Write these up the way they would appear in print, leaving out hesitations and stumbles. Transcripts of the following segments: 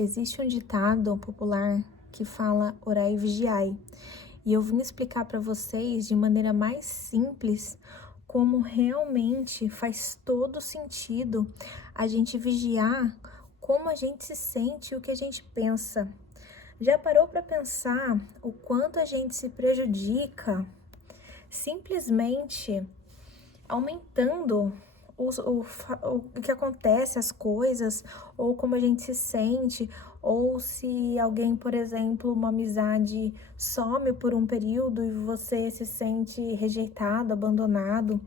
Existe um ditado popular que fala orai e vigiai. E eu vim explicar para vocês de maneira mais simples como realmente faz todo sentido a gente vigiar como a gente se sente e o que a gente pensa. Já parou para pensar o quanto a gente se prejudica simplesmente aumentando o que acontece, as coisas, ou como a gente se sente, ou se alguém, por exemplo, uma amizade some por um período e você se sente rejeitado, abandonado,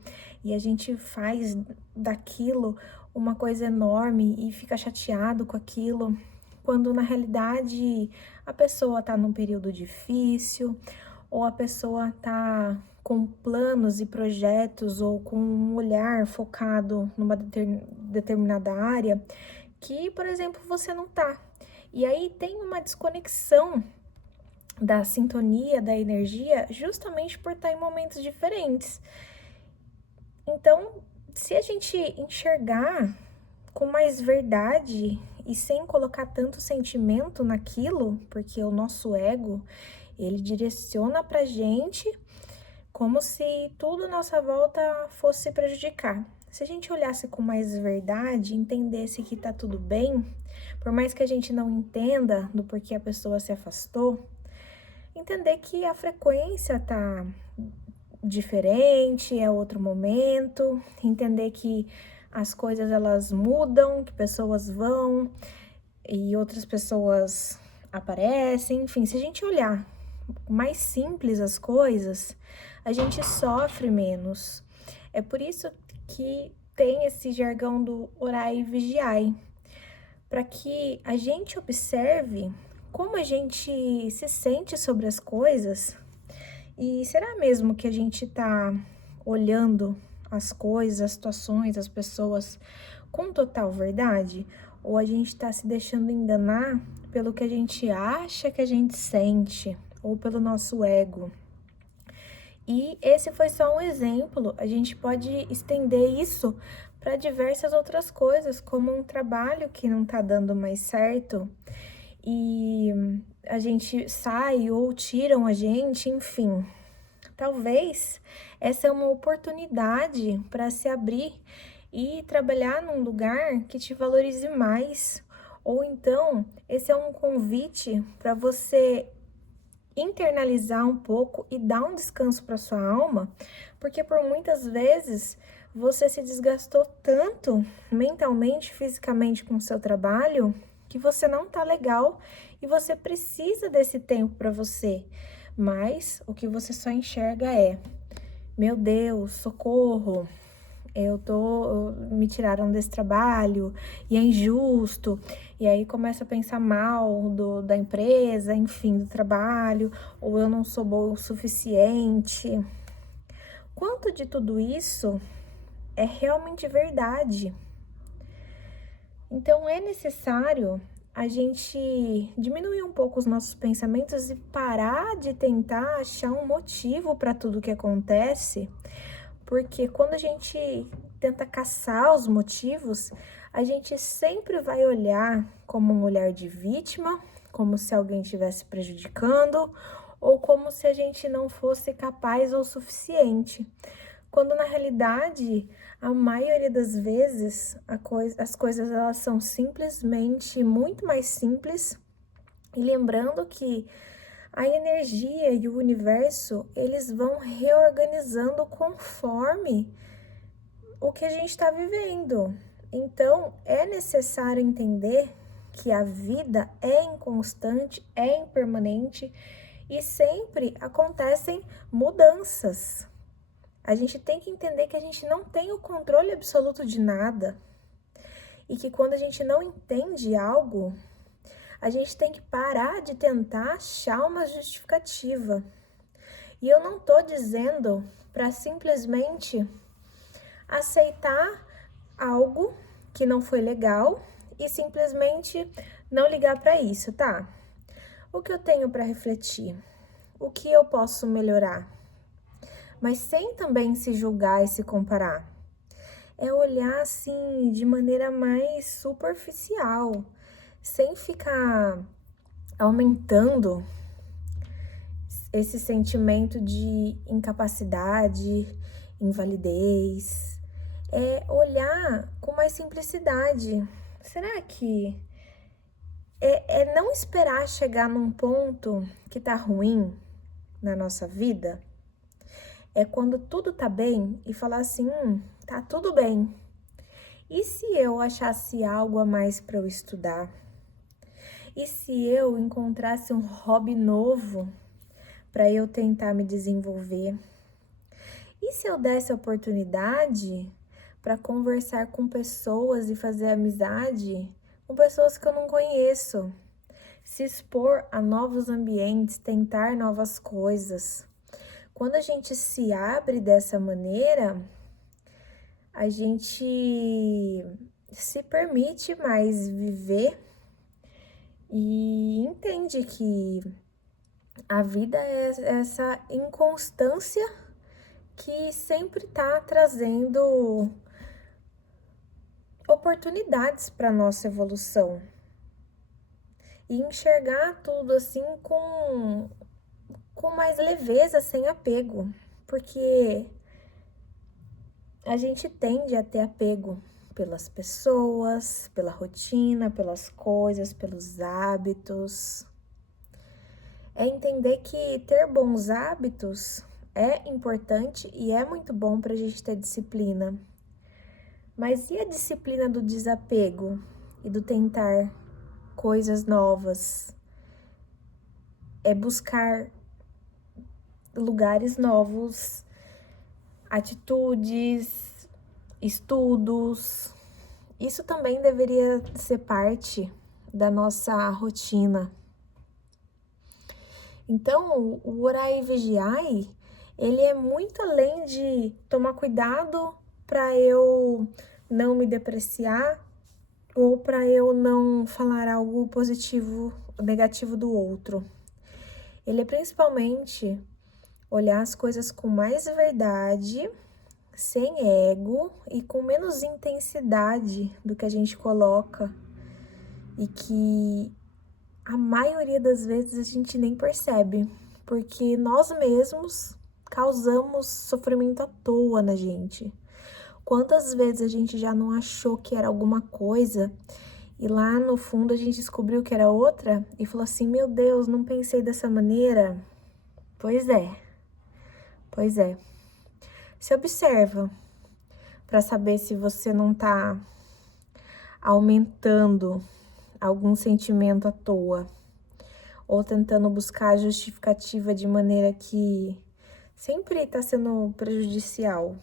e a gente faz daquilo uma coisa enorme e fica chateado com aquilo, quando na realidade a pessoa tá num período difícil, ou a pessoa tá com planos e projetos ou com um olhar focado numa determinada área que, por exemplo, você não tá. E aí tem uma desconexão da sintonia, da energia, justamente por estar em momentos diferentes. Então, se a gente enxergar com mais verdade e sem colocar tanto sentimento naquilo, porque o nosso ego, ele direciona pra gente como se tudo à nossa volta fosse prejudicar. Se a gente olhasse com mais verdade, entendesse que tá tudo bem, por mais que a gente não entenda do porquê a pessoa se afastou, entender que a frequência tá diferente, é outro momento, entender que as coisas elas mudam, que pessoas vão e outras pessoas aparecem, enfim, se a gente olhar mais simples as coisas, a gente sofre menos. É por isso que tem esse jargão do orai e vigiai, para que a gente observe como a gente se sente sobre as coisas e será mesmo que a gente está olhando as coisas, as situações, as pessoas com total verdade? Ou a gente está se deixando enganar pelo que a gente acha que a gente sente, ou pelo nosso ego? E esse foi só um exemplo, a gente pode estender isso para diversas outras coisas, como um trabalho que não está dando mais certo e a gente sai ou tiram a gente, enfim. Talvez essa é uma oportunidade para se abrir e trabalhar num lugar que te valorize mais. Ou então, esse é um convite para você internalizar um pouco e dar um descanso para sua alma, porque por muitas vezes você se desgastou tanto mentalmente, fisicamente com o seu trabalho, que você não tá legal e você precisa desse tempo para você. Mas o que você só enxerga é: meu Deus, socorro, me tiraram desse trabalho e é injusto. E aí começa a pensar mal da empresa, enfim, do trabalho, ou eu não sou boa o suficiente. Quanto de tudo isso é realmente verdade? Então é necessário a gente diminuir um pouco os nossos pensamentos e parar de tentar achar um motivo para tudo que acontece, porque quando a gente tenta caçar os motivos, a gente sempre vai olhar como um olhar de vítima, como se alguém estivesse prejudicando, ou como se a gente não fosse capaz ou suficiente. Quando na realidade, a maioria das vezes, as coisas elas são simplesmente muito mais simples. E lembrando que a energia e o universo, eles vão reorganizando conforme o que a gente está vivendo. Então, é necessário entender que a vida é inconstante, é impermanente e sempre acontecem mudanças. A gente tem que entender que a gente não tem o controle absoluto de nada e que quando a gente não entende algo, a gente tem que parar de tentar achar uma justificativa. E eu não tô dizendo para simplesmente aceitar algo que não foi legal e simplesmente não ligar para isso, tá? O que eu tenho para refletir? O que eu posso melhorar? Mas sem também se julgar e se comparar. É olhar assim de maneira mais superficial, sem ficar aumentando esse sentimento de incapacidade, invalidez. É olhar com mais simplicidade. Será que é não esperar chegar num ponto que tá ruim na nossa vida? É quando tudo tá bem e falar assim, tá tudo bem. E se eu achasse algo a mais para eu estudar? E se eu encontrasse um hobby novo para eu tentar me desenvolver? E se eu desse a oportunidade para conversar com pessoas e fazer amizade com pessoas que eu não conheço? Se expor a novos ambientes, tentar novas coisas. Quando a gente se abre dessa maneira, a gente se permite mais viver e entende que a vida é essa inconstância que sempre tá trazendo oportunidades para nossa evolução. E enxergar tudo assim com mais leveza, sem apego, porque a gente tende a ter apego pelas pessoas, pela rotina, pelas coisas, pelos hábitos. É entender que ter bons hábitos é importante e é muito bom para a gente ter disciplina. Mas e a disciplina do desapego e do tentar coisas novas? É buscar lugares novos, atitudes, estudos. Isso também deveria ser parte da nossa rotina. Então, o orai e vigiai, ele é muito além de tomar cuidado para eu não me depreciar ou para eu não falar algo positivo ou negativo do outro. Ele é principalmente olhar as coisas com mais verdade, sem ego e com menos intensidade do que a gente coloca e que a maioria das vezes a gente nem percebe, porque nós mesmos causamos sofrimento à toa na gente. Quantas vezes a gente já não achou que era alguma coisa e lá no fundo a gente descobriu que era outra e falou assim, meu Deus, não pensei dessa maneira? Pois é. Se observa para saber se você não tá aumentando algum sentimento à toa ou tentando buscar justificativa de maneira que sempre tá sendo prejudicial.